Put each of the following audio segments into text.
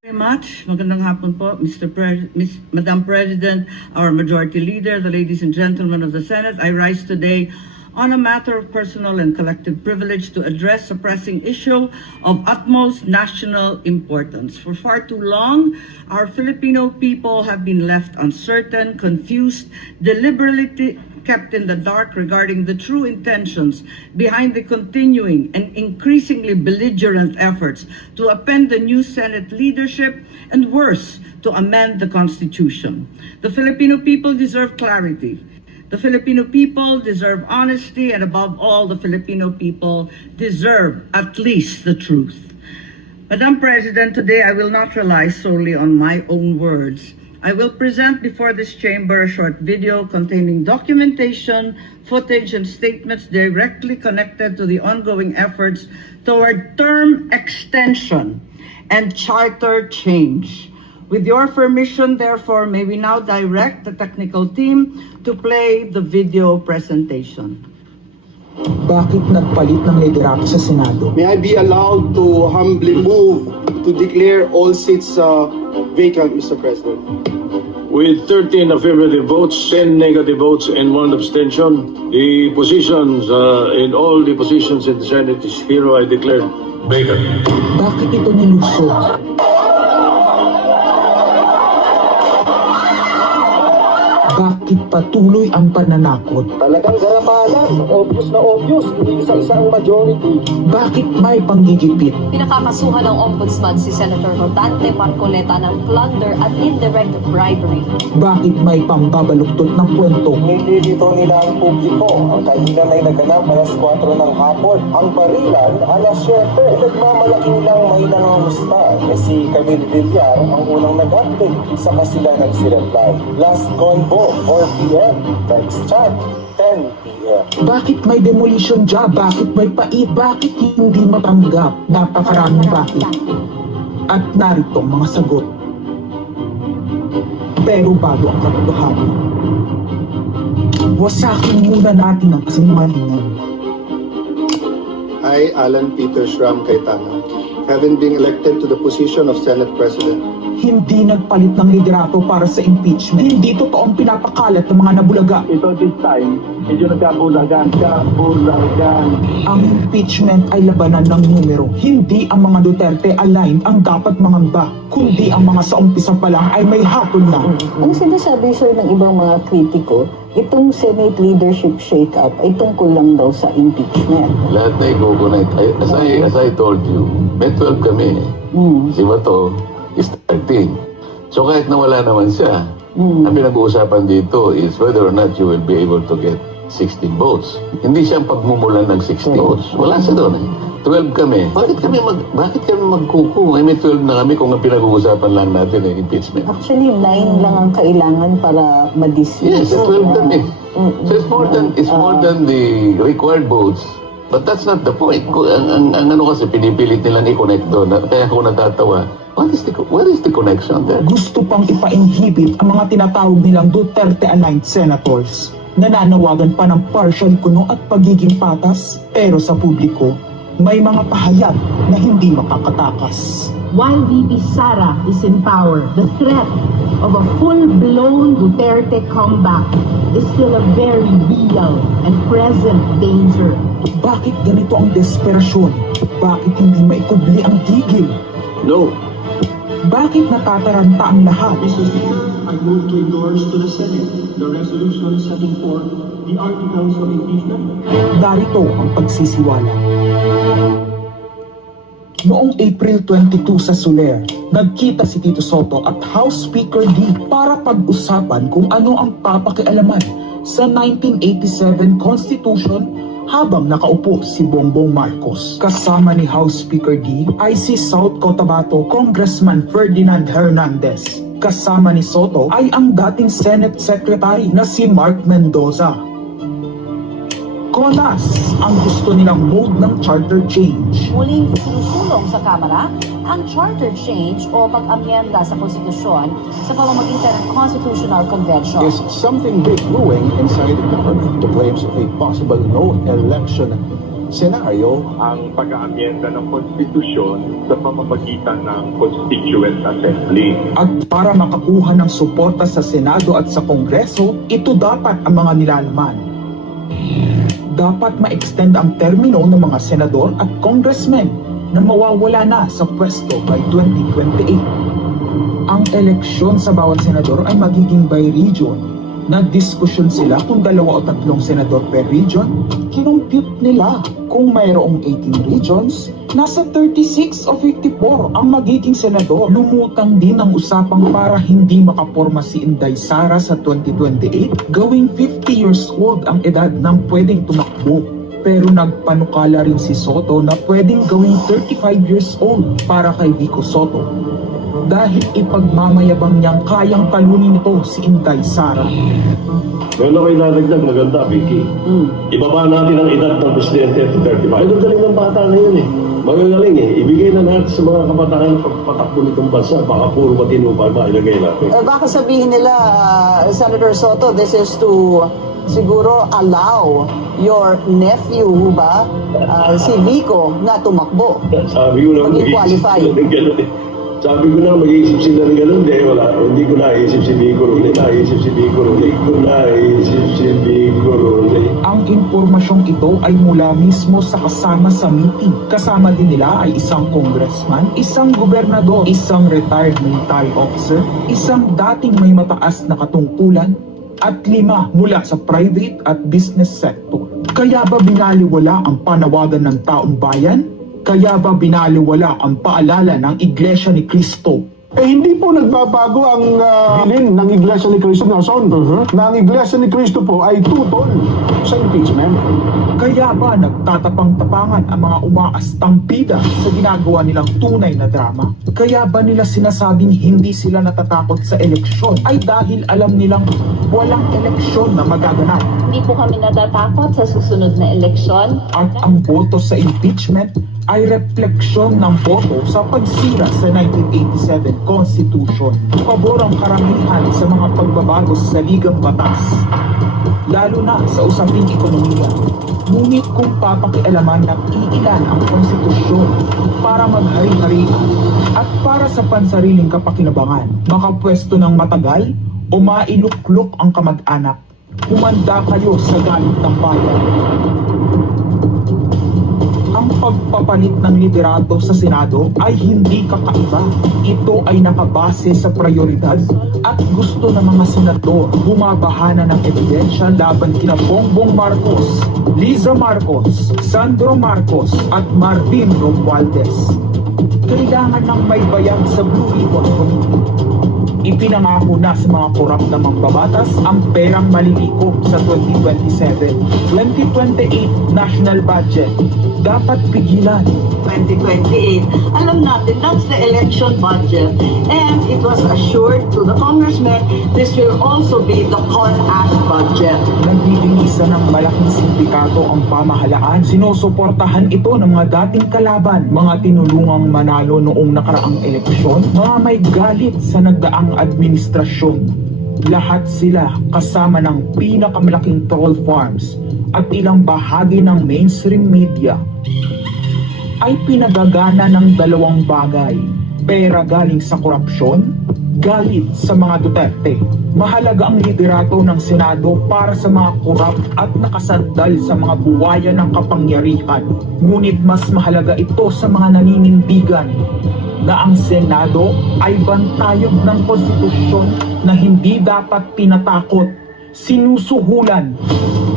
Very much. Magandang hapon po, Madam President, our Majority Leader, the ladies and gentlemen of the Senate. I rise today on a matter of personal and collective privilege to address a pressing issue of utmost national importance. For far too long, our Filipino people have been left uncertain, confused, deliberately kept in the dark regarding the true intentions behind the continuing and increasingly belligerent efforts to append the new Senate leadership and, worse, to amend the Constitution. The Filipino people deserve clarity. The Filipino people deserve honesty, and above all, the Filipino people deserve at least the truth. Madam President, today I will not rely solely on my own words. I will present before this chamber a short video containing documentation, footage, and statements directly connected to the ongoing efforts toward term extension and charter change. With your permission, therefore, may we now direct the technical team to play the video presentation. Bakit nagpalit ng liderato sa Senado? May I be allowed to humbly move to declare all seats vacant, Mr. President? With 13 affirmative votes, 10 negative votes, and 1 abstention, the positions in all the positions in the Senate is hereby declared vacant. Bakit ito nilusog? Bakit patuloy ang pananakot? Talagang garamalan, obvious na obvious, hindi isa-isa ang majority. Bakit may panggigipit? Pinakakasuhan ng Ombudsman si Senator Rodante Marcoleta ng plunder at indirect bribery. Bakit may pambabaluktot ng kwento? Nililito nila ang publiko. Ang kainan ay naganap alas 4 ng hapon. Ang barilan, alas 7. Nagmamalaking lang may nangamusta. Si Camille Villar ang unang nag-update sa sila nagsireplay. Last convo, 4 p.m. Next chat, 10 p.m. Bakit may demolition job? Bakit may pait? Bakit hindi matanggap? Napakaraming bakit. At narito ang mga sagot. Pero bago ang katotohanan, wasakin muna natin ang kasinungalingan. I, Alan Peter Shram Cayetano, having been elected to the position of Senate President, Hindi nagpalit ng liderato para sa impeachment. Hindi totoong pinapakalat ng mga nabulaga. Ito this time, medyo nagkabulagan. Ang impeachment ay labanan ng numero. Hindi ang mga Duterte aligned ang dapat mangamba, kundi ang mga sa umpisa pa lang ay may hatol na. Ang sinasabi sir ng ibang mga kritiko, itong Senate leadership shake-up ay tungkol lang daw sa impeachment. Lahat na i-connect. As I told you, may 12 kami. Si Bato is 13. So kahit nawala naman siya, ang pinag-uusapan dito is whether or not you will be able to get 16 votes. Hindi siya pagmumulan ng 16 votes. Wala siya doon eh. 12 kami. Bakit kami magkuku? May 12 na kami kung ang pinag-uusapan lang natin eh, impeachment. Actually, 9 lang ang kailangan para ma-dismiss. Yes, 12 kami. So it's more than the required votes. But that's not the point. Ang ano kasi pinipilit nilang i-connect doon. Kaya ako natatawa. What is the connection there? Gusto pang ipa-inhibit ang mga tinatawag nilang Duterte-aligned senators. Nananawagan pa ng partial kuno at pagiging patas. Pero sa publiko, may mga pahayag na hindi makakatakas. While VP Sara is in power, the threat of a full-blown Duterte comeback is still a very real and present danger. Bakit ganito ang desperasyon? Bakit hindi maikubli ang gigil? No. Bakit natataranta ang lahat? Mr. Speaker, I move to endorse to the Senate the resolution setting forth the articles of impeachment. Darito ang pagsisiwala. Noong April 22 sa Soler, nagkita si Tito Soto at House Speaker D para pag-usapan kung ano ang papakialaman sa 1987 Constitution habang nakaupo si Bongbong Marcos. Kasama ni House Speaker D ay si South Cotabato Congressman Ferdinand Hernandez. Kasama ni Soto ay ang dating Senate Secretary na si Mark Mendoza. Konas ang gusto nilang mode ng charter change. Muling sinusulong sa Kamara ang charter change o pag-amyenda sa konstitusyon sa pamamagitan ng Constitutional Convention. Is something big brewing inside the government? The claims of a possible no election senaryo. Ang pag-aamyenda ng konstitusyon sa pamamagitan ng Constituent Assembly. At para makakuha ng suporta sa Senado at sa Kongreso, ito dapat ang mga nilalaman. Dapat ma-extend ang termino ng mga senador at congressmen na mawawala na sa pwesto by 2028. Ang eleksyon sa bawat senador ay magiging by region. Nagdiskusyon sila kung 2 o 3 senador per region. Kinumpute nila kung mayroong 18 regions, nasa 36 o 54 ang magiging senador. Lumutang din ang usapang para hindi makaporma si Inday Sara sa 2028, gawing 50 years old ang edad ng pwedeng tumakbo. Pero nagpanukala rin si Soto na pwedeng gawing 35 years old para kay Vico Soto. Dahil ipagmamayabang niyang kayang talunin ito si Inday Sara. Meron ako inadagdag maganda, Vicky. Ibaba natin ang edad ng presidente to 35. Ay, galing ng bata na yun eh. Magagaling eh. Ibigay na natin sa mga kabataan ng pagpatakbo nitong bansa. Baka puro matino pa ilagay natin. Baka sabihin nila, Senator Soto, this is to siguro allow your nephew ba, si Vico, na tumakbo. Sabi ko lang, Mag-qualify. Sabi ko na mag-iisip sila ng ganun, wala. Hindi ko naisip si Vico Rooney. Ang impormasyong ito ay mula mismo sa kasama sa meeting. Kasama din nila ay isang congressman, isang gobernador, isang retired military officer, isang dating may mataas na katungkulan, at 5 mula sa private at business sector. Kaya ba binaliwala ang panawagan ng taong bayan? Kaya ba binaliwala ang paalala ng Iglesia ni Cristo? Hindi po nagbabago ang bilin ng Iglesia ni Cristo, Nelson, na ang Iglesia ni Cristo po ay tutol sa impeachment. Kaya ba nagtatapang-tapangan ang mga umaastang-pida sa ginagawa nilang tunay na drama? Kaya ba nila sinasabing hindi sila natatakot sa eleksyon ay dahil alam nilang walang eleksyon na magaganap? Hindi po kami natatakot sa susunod na eleksyon. At ang boto sa impeachment ay refleksyon ng boto sa pagsira sa 1987 Constitution. Pabor ang karamihan sa mga pagbabago sa ligang batas, lalo na sa usaping ekonomiya. Ngunit kung papakialaman ng iilan ang konstitusyon para maghari-harian at para sa pansariling kapakinabangan, makapwesto ng matagal o mailuklok ang kamag-anak, humanda kayo sa galit ng bayan. Ang pagpapalit ng liderato sa Senado ay hindi kakaiba. Ito ay nakabase sa prioridad at gusto ng mga senador. Bumabahana ng ebidensya laban kina Bongbong Marcos, Liza Marcos, Sandro Marcos at Martin Romualdez. Kailangan ng may bayag sa Blue Ribbon Committee. Ipinangako na sa mga korap na mambabatas ang perang malilikom sa 2027. 2028 national budget dapat pigilan. 2028, alam natin, that's the election budget. And it was assured to the congressman, this will also be the con-ass budget. Naglilingisa ng malaking sindikato ang pamahalaan. Sinusuportahan ito ng mga dating kalaban, mga tinulungang manalo noong nakaraang eleksyon, mga may galit sa nagdaang administrasyon. Lahat sila kasama ng pinakamalaking troll farms at ilang bahagi ng mainstream media ay pinagagana ng 2 bagay: pera galing sa korupsyon, galit sa mga Duterte. Mahalaga ang liderato ng Senado para sa mga korap at nakasandal sa mga buwaya ng kapangyarihan. Ngunit mas mahalaga ito sa mga naninindigan na ang Senado ay bantayog ng konstitusyon na hindi dapat tinatakot, sinusuhulan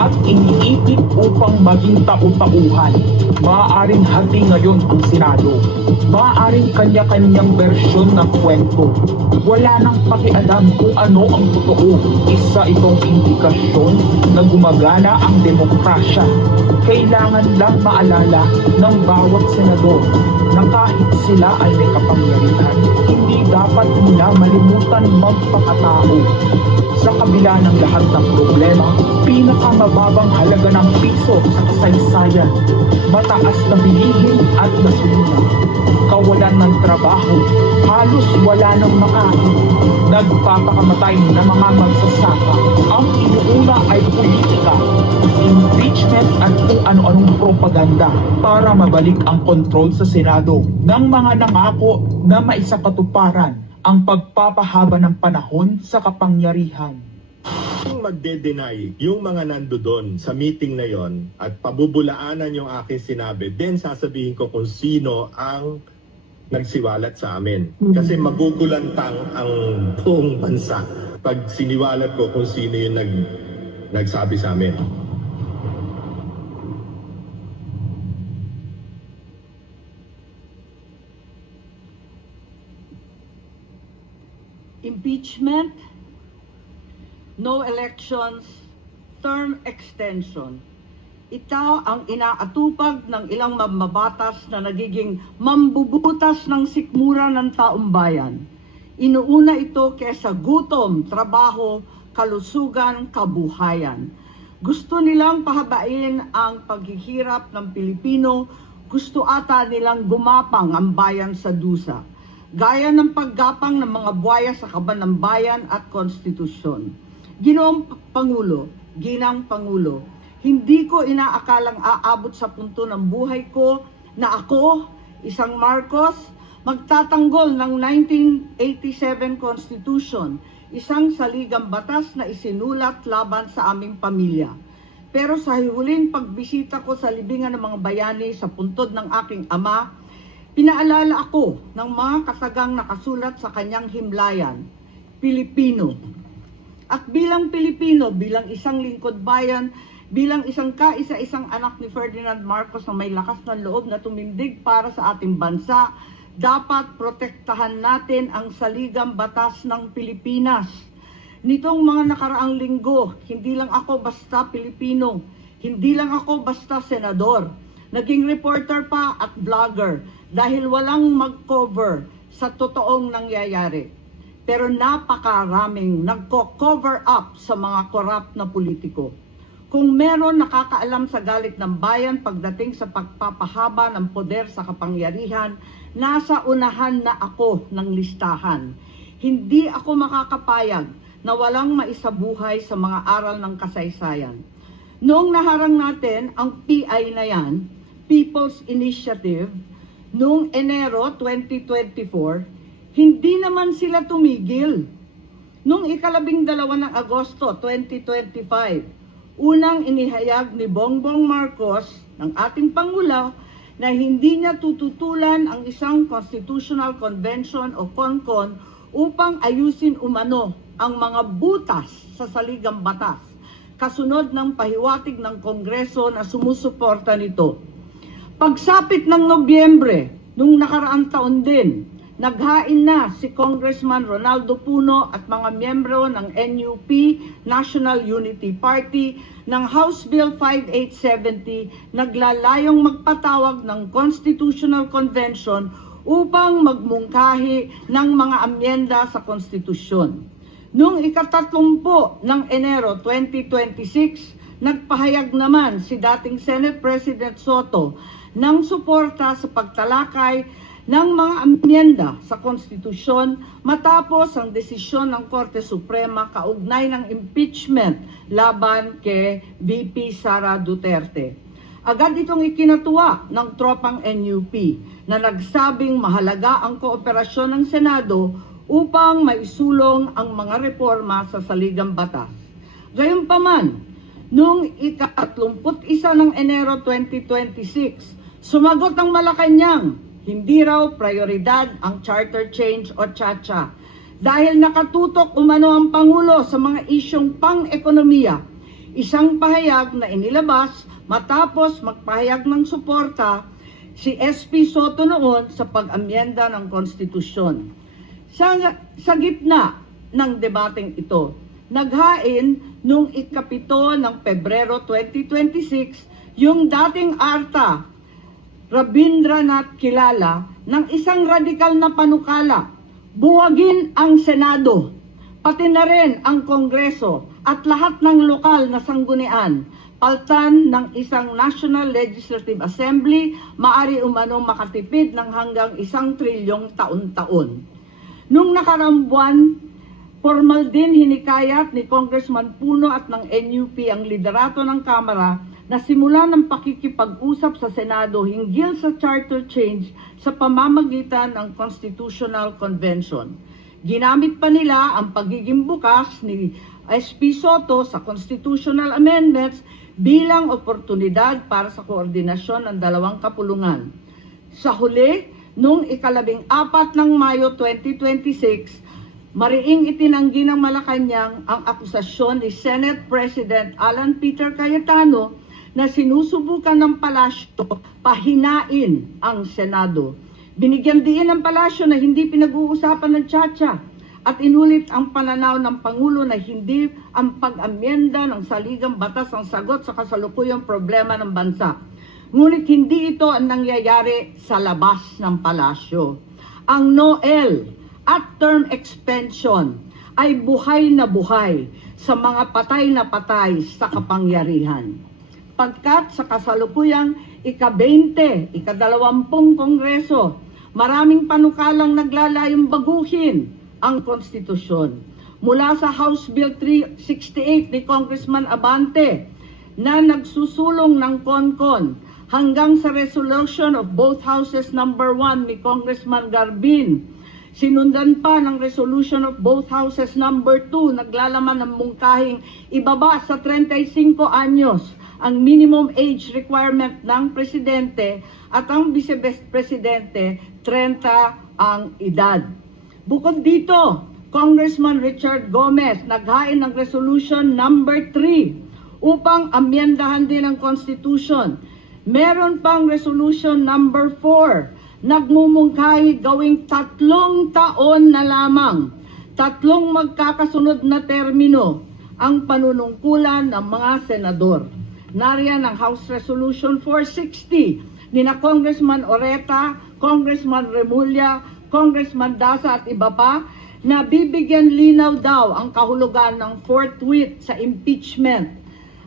at iniipit upang maging tau-tauhan. Maaaring hati ngayon ang Senado. Maaaring kanya-kanyang bersyon ng kwento. Wala nang pakialam kung ano ang totoo. Isa itong indikasyon na gumagana ang demokrasya. Kailangan lang maalala ng bawat senador na kahit sila ay may kapangyarihan, hindi dapat nila malimutan magpakatao. Sa kabila ng lahat lahat ng problema, pinakamababang halaga ng piso sa kasaysayan, mataas na bilihin at gasolina, kawalan ng trabaho, halos wala nang makain, nagpapakamatay na mga magsasaka. Ang inuuna ay politika, impeachment at kung ano-anong propaganda para mabalik ang kontrol sa Senado ng mga nangako na maisakatuparan ang pagpapahaba ng panahon sa kapangyarihan. Kung magde-deny yung mga nandoon sa meeting na yon at pabubulaanan yung aking sinabi, then sasabihin ko kung sino ang nagsiwalat sa amin. Kasi magugulantang ang buong bansa pag siniwalat ko kung sino yung nagsabi sa amin. Impeachment, no elections, term extension. Ito ang inaatupag ng ilang mambabatas na nagiging mambubutas ng sikmura ng taong bayan. Inuuna ito kaysa gutom, trabaho, kalusugan, kabuhayan. Gusto nilang pahabain ang paghihirap ng Pilipino, gusto ata nilang gumapang ang bayan sa dusa, gaya ng paggapang ng mga buhaya sa kaban ng bayan at konstitusyon. Ginoong Pangulo, Ginang Pangulo, hindi ko inaakalang aabot sa punto ng buhay ko na ako, isang Marcos, magtatanggol ng 1987 Constitution, isang saligang batas na isinulat laban sa aming pamilya. Pero sa huling pagbisita ko sa libingan ng mga bayani sa puntod ng aking ama, pinaalala ako ng mga katagang nakasulat sa kanyang himlayan, Pilipino. At bilang Pilipino, bilang isang lingkod bayan, bilang isang kaisa-isang anak ni Ferdinand Marcos na may lakas ng loob na tumindig para sa ating bansa, dapat protektahan natin ang saligang batas ng Pilipinas. Nitong mga nakaraang linggo, hindi lang ako basta Pilipino, hindi lang ako basta senador, naging reporter pa at vlogger dahil walang mag-cover sa totoong nangyayari. Pero napakaraming nagko-cover up sa mga corrupt na politiko. Kung meron nakakaalam sa galit ng bayan pagdating sa pagpapahaba ng poder sa kapangyarihan, nasa unahan na ako ng listahan. Hindi ako makakapayag na walang maisabuhay sa mga aral ng kasaysayan. Noong naharang natin ang PI na yan, People's Initiative, noong Enero 2024, hindi naman sila tumigil. Noong 12 ng Agosto 2025, unang inihayag ni Bongbong Marcos, ng ating Pangulo, na hindi niya tututulan ang isang Constitutional Convention o CONCON upang ayusin umano ang mga butas sa saligang batas, kasunod ng pahiwatig ng Kongreso na sumusuporta nito. Pagsapit ng Nobyembre, nung nakaraang taon din, naghain na si Congressman Ronaldo Puno at mga miyembro ng NUP, National Unity Party, ng House Bill 5870, naglalayong magpatawag ng Constitutional Convention upang magmungkahi ng mga amyenda sa konstitusyon. Noong 30 ng Enero 2026, nagpahayag naman si dating Senate President Soto ng suporta sa pagtalakay ng mga amyenda sa konstitusyon matapos ang desisyon ng Korte Suprema kaugnay ng impeachment laban kay VP Sara Duterte. Agad itong ikinatuwa ng tropang NUP na nagsabing mahalaga ang kooperasyon ng Senado upang maisulong ang mga reforma sa saligang batas. Gayunpaman, noong ika-31 ng Enero 2026, sumagot ang Malacanang, hindi raw prioridad ang charter change o CHA-CHA dahil nakatutok umano ang Pangulo sa mga isyong pang-ekonomiya. Isang pahayag na inilabas matapos magpahayag ng suporta si SP Soto noon sa pag-amyenda ng konstitusyon. Sa gitna ng debateng ito, naghain noong ika-7 ng Pebrero 2026 yung dating ARTA Rabindranath Kilala ng isang radikal na panukala, buwagin ang Senado, pati na rin ang Kongreso at lahat ng lokal na sanggunian, paltan ng isang National Legislative Assembly, maari umano makatipid ng hanggang 1 trilyong taon-taon. Nung nakaraang buwan, formal din hinikayat ni Congressman Puno at ng NUP ang liderato ng Kamara na simulan ng pakikipag-usap sa Senado hinggil sa charter change sa pamamagitan ng Constitutional Convention. Ginamit pa nila ang pagiging bukas ni SP Soto sa constitutional amendments bilang oportunidad para sa koordinasyon ng dalawang kapulungan. Sa huli, noong 14 ng Mayo 2026, mariing itinanggi ng Malacanang ang akusasyon ni Senate President Alan Peter Cayetano na sinusubukan ng palasyo pahinain ang Senado. Binigyan din ng palasyo na hindi pinag-uusapan ng Chacha at inulit ang pananaw ng Pangulo na hindi ang pag-amyenda ng saligang batas ang sagot sa kasalukuyang problema ng bansa. Ngunit hindi ito ang nangyayari sa labas ng palasyo. Ang NOEL at term extension ay buhay na buhay sa mga patay na patay sa kapangyarihan. Pagkat sa kasalukuyang ika-20, ika-20 Kongreso, maraming panukalang naglalayong baguhin ang konstitusyon. Mula sa House Bill 368 ni Congressman Abante na nagsusulong ng CONCON hanggang sa resolution of both houses number 1 ni Congressman Garbin. Sinundan pa ng resolution of both houses number 2 naglalaman ng mungkahing ibaba sa 35 anyos ang minimum age requirement ng presidente at ang vice-presidente 30 ang edad. Bukod dito, Congressman Richard Gomez naghain ng resolution number 3 upang amyendahan din ang Constitution. Meron pang resolution number 4 nagmumungkahi gawing 3 taon na lamang, 3 magkakasunod na termino ang panunungkulan ng mga senador. Nariyan ang House Resolution 460 ni na Congressman Oreta, Congressman Remulla, Congressman Daza at iba pa na bibigyan linaw daw ang kahulugan ng forthwith sa impeachment.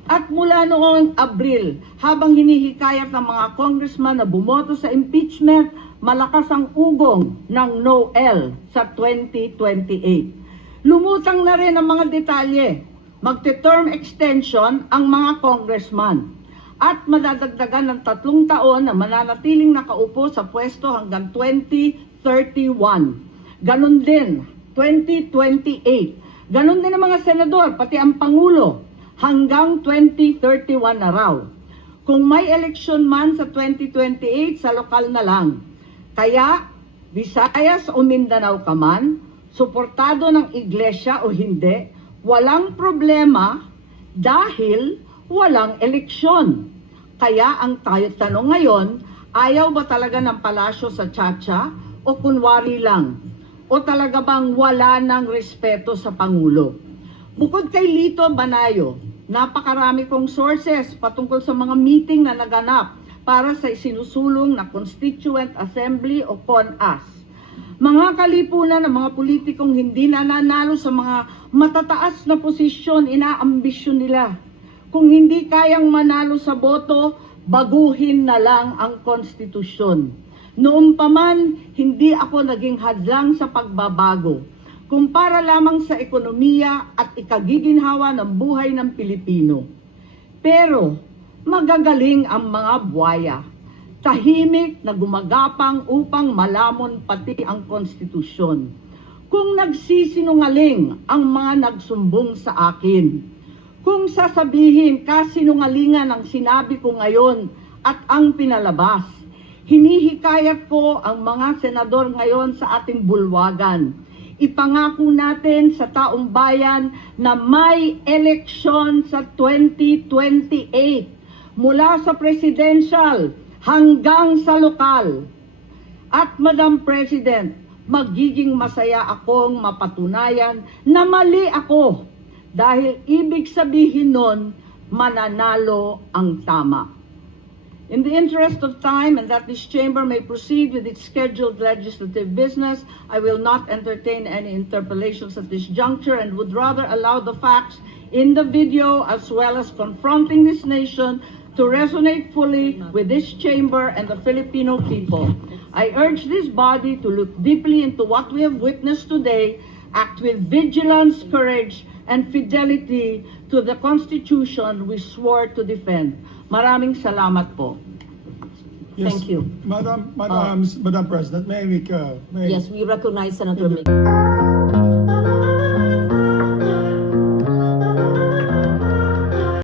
At mula noong Abril, habang hinihikayat ng mga congressman na bumoto sa impeachment, malakas ang ugong ng NOEL sa 2028. Lumutang na rin ang mga detalye. Magte-term extension ang mga congressman at madadagdagan ng 3 taon na mananatiling nakaupo sa pwesto hanggang 2031. Ganon din, 2028. Ganon din ang mga senador, pati ang Pangulo, hanggang 2031 na raw. Kung may election man sa 2028, sa lokal na lang. Kaya, Visayas o Mindanao ka man, suportado ng iglesia o hindi, walang problema dahil walang eleksyon. Kaya ang tanong ngayon, ayaw ba talaga ng palasyo sa Chacha o kunwari lang? O talaga bang wala ng respeto sa Pangulo? Bukod kay Lito Banayo, napakarami kong sources patungkol sa mga meeting na naganap para sa isinusulong na Constituent Assembly o CONAS. Mga kalipunan ng mga politikong hindi nananalo sa mga matataas na posisyon, inaambisyon nila. Kung hindi kayang manalo sa boto, baguhin na lang ang konstitusyon. Noon pa man, hindi ako naging hadlang sa pagbabago. Kumpara lamang sa ekonomiya at ikagiginhawa ng buhay ng Pilipino. Pero magagaling ang mga buwaya. Tahimik na gumagapang upang malamon pati ang konstitusyon. Kung nagsisinungaling ang mga nagsumbong sa akin, kung sasabihin kasinungalingan ang sinabi ko ngayon at ang pinalabas, hinihikayat ko ang mga senador ngayon sa ating bulwagan. Ipangako natin sa taong bayan na may eleksyon sa 2028 mula sa presidential hanggang sa lokal. At Madam President, magiging masaya akong mapatunayan na mali ako dahil ibig sabihin nun, mananalo ang tama. In the interest of time and that this chamber may proceed with its scheduled legislative business, I will not entertain any interpellations at this juncture and would rather allow the facts in the video as well as confronting this nation to resonate fully with this chamber and the Filipino people. I urge this body to look deeply into what we have witnessed today, act with vigilance, courage, and fidelity to the Constitution we swore to defend. Maraming salamat po. Thank you. Madam President, may I make... Yes, we recognize Senator Mig.